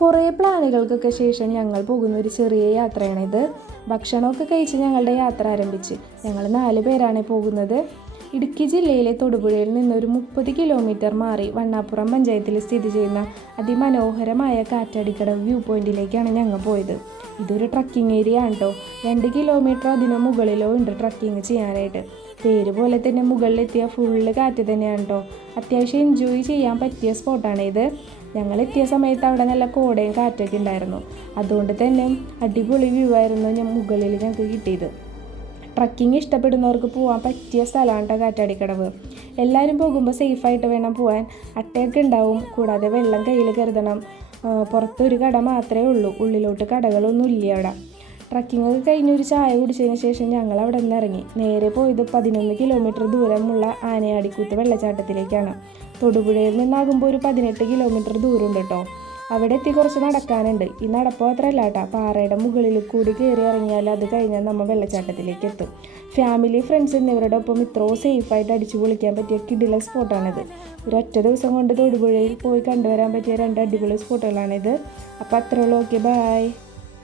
കുറേ പ്ലാനുകൾക്കൊക്കെ ശേഷം ഞങ്ങൾ പോകുന്ന ഒരു ചെറിയ യാത്രയാണിത്. ഭക്ഷണമൊക്കെ കഴിച്ച് ഞങ്ങളുടെ യാത്ര ആരംഭിച്ച്. ഞങ്ങൾ 4 പേരാണ് പോകുന്നത്. ഇടുക്കി ജില്ലയിലെ തൊടുപുഴയിൽ നിന്ന് ഒരു 30 കിലോമീറ്റർ മാറി വണ്ണാപ്പുറം പഞ്ചായത്തിൽ സ്ഥിതി ചെയ്യുന്ന അതിമനോഹരമായ കാറ്റാടിക്കടവ് വ്യൂ പോയിന്റിലേക്കാണ് ഞങ്ങൾ പോയത്. ഇതൊരു ട്രക്കിംഗ് ഏരിയ ആണ് കേട്ടോ. 2 കിലോമീറ്റർ അതിനോ മുകളിലോ ഉണ്ട് ട്രക്കിങ് ചെയ്യാനായിട്ട്. പേര് പോലെ തന്നെ മുകളിലെത്തിയ ഫുള്ള് കാറ്റ് തന്നെയാണ് കേട്ടോ. അത്യാവശ്യം എൻജോയ് ചെയ്യാൻ പറ്റിയ സ്പോട്ടാണ് ഇത്. ഞങ്ങൾ എത്തിയ സമയത്ത് അവിടെ നല്ല കോടയും കാറ്റൊക്കെ ഉണ്ടായിരുന്നു. അതുകൊണ്ട് തന്നെ അടിപൊളി വ്യൂ ആയിരുന്നു മുകളിൽ ഞങ്ങൾക്ക് കിട്ടിയത്. ട്രക്കിങ് ഇഷ്ടപ്പെടുന്നവർക്ക് പോകാൻ പറ്റിയ സ്ഥലമാണ് കേട്ടോ കാറ്റാടിക്കടവ്. എല്ലാവരും പോകുമ്പോൾ സേഫായിട്ട് വേണം പോകാൻ. അട്ടയൊക്കെ ഉണ്ടാവും, കൂടാതെ വെള്ളം കയ്യിൽ കരുതണം. പുറത്തൊരു കട മാത്രമേ ഉള്ളൂ, ഉള്ളിലോട്ട് കടകളൊന്നും ഇല്ല അവിടെ. ട്രക്കിംഗ് ഒക്കെ കഴിഞ്ഞ് ഒരു ചായ കുടിച്ചതിന് ശേഷം ഞങ്ങൾ അവിടെ നിന്ന് ഇറങ്ങി. നേരെ പോയത് 11 കിലോമീറ്റർ ദൂരമുള്ള ആനയാടിക്കൂത്ത് വെള്ളച്ചാട്ടത്തിലേക്കാണ്. തൊടുപുഴയിൽ നിന്നാകുമ്പോൾ ഒരു 18 കിലോമീറ്റർ ദൂരമുണ്ട് കേട്ടോ. അവിടെ എത്തി കുറച്ച് നടക്കാനുണ്ട്. ഈ നടപ്പ് മാത്രമല്ല കേട്ടോ, പാറയുടെ മുകളിൽ കൂടി കയറി ഇറങ്ങിയാൽ അത് കഴിഞ്ഞാൽ നമ്മൾ വെള്ളച്ചാട്ടത്തിലേക്ക് എത്തും. ഫാമിലി, ഫ്രണ്ട്സ് എന്നിവരുടെ ഒപ്പം ഇത്രയും സേഫായിട്ട് അടിച്ചു പൊളിക്കാൻ പറ്റിയ കിടിലൻ സ്പോട്ടാണിത്. ഒരൊറ്റ ദിവസം കൊണ്ട് തൊടുപുഴയിൽ പോയി കണ്ടുവരാൻ പറ്റിയ 2 അടിപൊളി സ്പോട്ടുകളാണിത്. അപ്പോൾ അത്രയുള്ളൂ. Okay, by.